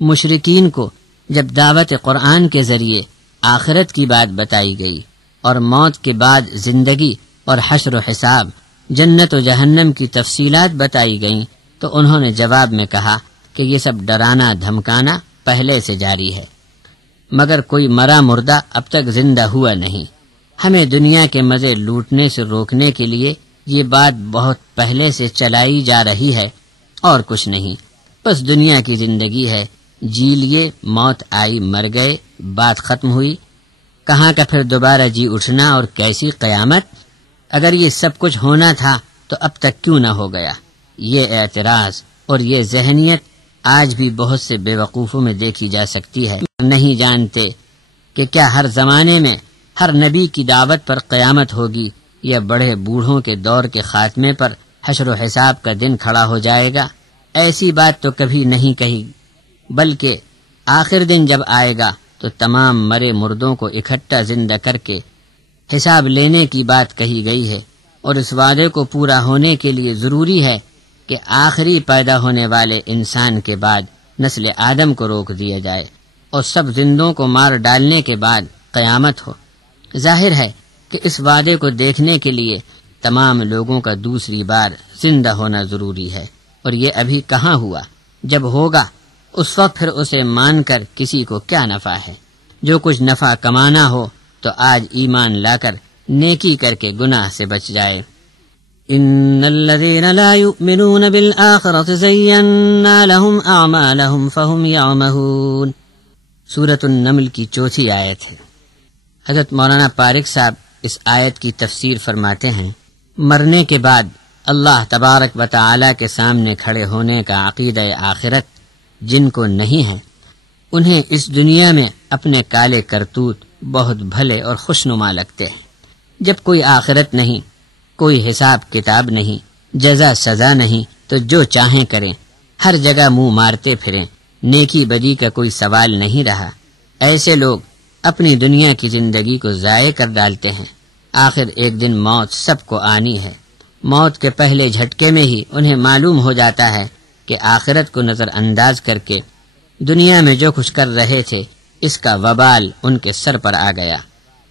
مشرکین کو جب دعوت قرآن کے ذریعے آخرت کی بات بتائی گئی اور موت کے بعد زندگی اور حشر و حساب، جنت و جہنم کی تفصیلات بتائی گئیں، تو انہوں نے جواب میں کہا کہ یہ سب ڈرانا دھمکانا پہلے سے جاری ہے، مگر کوئی مرا مردہ اب تک زندہ ہوا نہیں۔ ہمیں دنیا کے مزے لوٹنے سے روکنے کے لیے یہ بات بہت پہلے سے چلائی جا رہی ہے اور کچھ نہیں، بس دنیا کی زندگی ہے، جی لیے، موت آئی مر گئے، بات ختم ہوئی، کہاں کا پھر دوبارہ جی اٹھنا اور کیسی قیامت؟ اگر یہ سب کچھ ہونا تھا تو اب تک کیوں نہ ہو گیا؟ یہ اعتراض اور یہ ذہنیت آج بھی بہت سے بے وقوفوں میں دیکھی جا سکتی ہے۔ نہیں جانتے کہ کیا ہر زمانے میں ہر نبی کی دعوت پر قیامت ہوگی یا بڑے بوڑھوں کے دور کے خاتمے پر حشر و حساب کا دن کھڑا ہو جائے گا؟ ایسی بات تو کبھی نہیں کہی، بلکہ آخر دن جب آئے گا تو تمام مرے مردوں کو اکٹھا زندہ کر کے حساب لینے کی بات کہی گئی ہے، اور اس وعدے کو پورا ہونے کے لیے ضروری ہے کہ آخری پیدا ہونے والے انسان کے بعد نسل آدم کو روک دیا جائے اور سب زندوں کو مار ڈالنے کے بعد قیامت ہو۔ ظاہر ہے کہ اس وعدے کو دیکھنے کے لیے تمام لوگوں کا دوسری بار زندہ ہونا ضروری ہے، اور یہ ابھی کہاں ہوا؟ جب ہوگا اس وقت پھر اسے مان کر کسی کو کیا نفع ہے؟ جو کچھ نفع کمانا ہو تو آج ایمان لا کر نیکی کر کے گناہ سے بچ جائے۔ ان الذين لا يؤمنون بالآخرة زينا لهم اعمالهم فهم يعمهون، سورۃ النمل کی 4 آیت ہے۔ حضرت مولانا پارک صاحب اس آیت کی تفسیر فرماتے ہیں، مرنے کے بعد اللہ تبارک و تعالی کے سامنے کھڑے ہونے کا عقیدہ آخرت جن کو نہیں ہے، انہیں اس دنیا میں اپنے کالے کرتوت بہت بھلے اور خوشنما لگتے ہیں۔ جب کوئی آخرت نہیں، کوئی حساب کتاب نہیں، جزا سزا نہیں، تو جو چاہیں کریں، ہر جگہ منہ مارتے پھریں، نیکی بدی کا کوئی سوال نہیں رہا۔ ایسے لوگ اپنی دنیا کی زندگی کو ضائع کر ڈالتے ہیں۔ آخر ایک دن موت سب کو آنی ہے۔ موت کے پہلے جھٹکے میں ہی انہیں معلوم ہو جاتا ہے کہ آخرت کو نظر انداز کر کے دنیا میں جو کچھ کر رہے تھے اس کا وبال ان کے سر پر آ گیا۔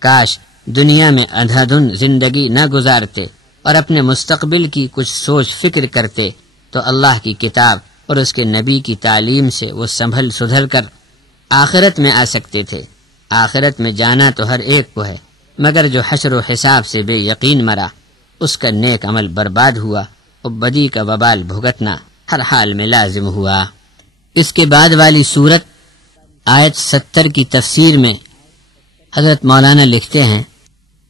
کاش دنیا میں اندھا دھند زندگی نہ گزارتے اور اپنے مستقبل کی کچھ سوچ فکر کرتے تو اللہ کی کتاب اور اس کے نبی کی تعلیم سے وہ سنبھل سدھر کر آخرت میں آ سکتے تھے۔ آخرت میں جانا تو ہر ایک کو ہے، مگر جو حشر و حساب سے بے یقین مرا اس کا نیک عمل برباد ہوا اور بدی کا وبال بھگتنا ہر حال میں لازم ہوا۔ اس کے بعد والی سورت آیت 70 کی تفسیر میں حضرت مولانا لکھتے ہیں،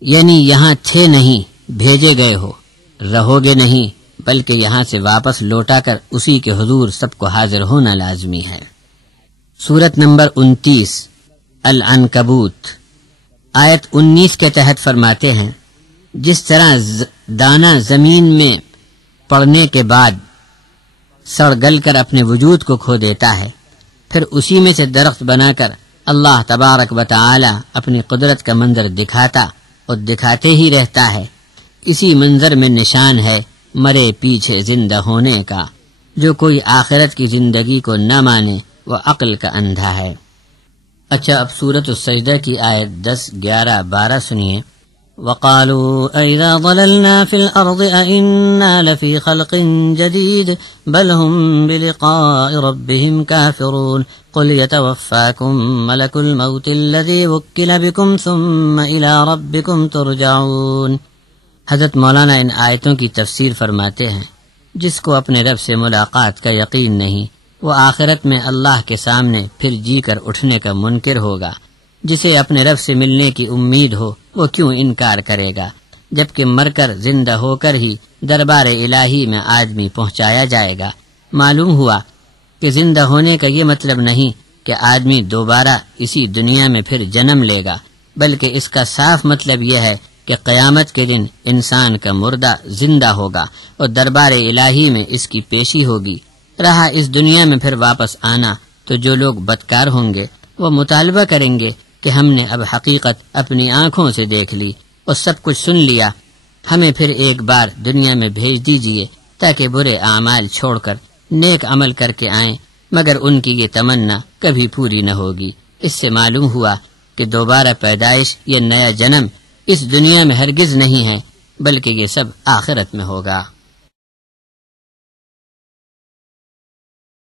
یعنی یہاں تھے نہیں بھیجے گئے ہو، رہو گے نہیں بلکہ یہاں سے واپس لوٹا کر اسی کے حضور سب کو حاضر ہونا لازمی ہے۔ سورت نمبر 29 العنکبوت آیت 19 کے تحت فرماتے ہیں، جس طرح دانہ زمین میں پڑنے کے بعد سڑ گل کر اپنے وجود کو کھو دیتا ہے، پھر اسی میں سے درخت بنا کر اللہ تبارک و تعالی اپنی قدرت کا منظر دکھاتا اور دکھاتے ہی رہتا ہے، اسی منظر میں نشان ہے مرے پیچھے زندہ ہونے کا۔ جو کوئی آخرت کی زندگی کو نہ مانے وہ عقل کا اندھا ہے۔ اچھا، اب سورۃ السجدہ کی آیت 10، 11، 12 سنیے۔ وَقَالُوا أَإِذَا ضَلَلْنَا فِي الْأَرْضِ أَإِنَّا لَفِي خَلْقٍ جَدِيدٍ بَلْ هُمْ بِلِقَاءِ رَبِّهِمْ كَافِرُونَ قُلْ يَتَوَفَّاكُمْ مَلَكُ الْمَوْتِ الَّذِي وُكِّلَ بِكُمْ ثُمَّ إِلَى رَبِّكُمْ تُرْجَعُونَ۔ حضرت مولانا ان آیتوں کی تفسیر فرماتے ہیں، جس کو اپنے رب سے ملاقات کا یقین نہیں وہ آخرت میں اللہ کے سامنے پھر جی کر اٹھنے کا منکر ہوگا۔ جسے اپنے رب سے ملنے کی امید ہو وہ کیوں انکار کرے گا، جبکہ مر کر زندہ ہو کر ہی دربار الہی میں آدمی پہنچایا جائے گا۔ معلوم ہوا کہ زندہ ہونے کا یہ مطلب نہیں کہ آدمی دوبارہ اسی دنیا میں پھر جنم لے گا، بلکہ اس کا صاف مطلب یہ ہے کہ قیامت کے دن انسان کا مردہ زندہ ہوگا اور دربار الہی میں اس کی پیشی ہوگی۔ رہا اس دنیا میں پھر واپس آنا تو جو لوگ بدکار ہوں گے وہ مطالبہ کریں گے کہ ہم نے اب حقیقت اپنی آنکھوں سے دیکھ لی اور سب کچھ سن لیا، ہمیں پھر ایک بار دنیا میں بھیج دیجئے تاکہ برے اعمال چھوڑ کر نیک عمل کر کے آئیں مگر ان کی یہ تمنا کبھی پوری نہ ہوگی۔ اس سے معلوم ہوا کہ دوبارہ پیدائش یا نیا جنم اس دنیا میں ہرگز نہیں ہے، بلکہ یہ سب آخرت میں ہوگا۔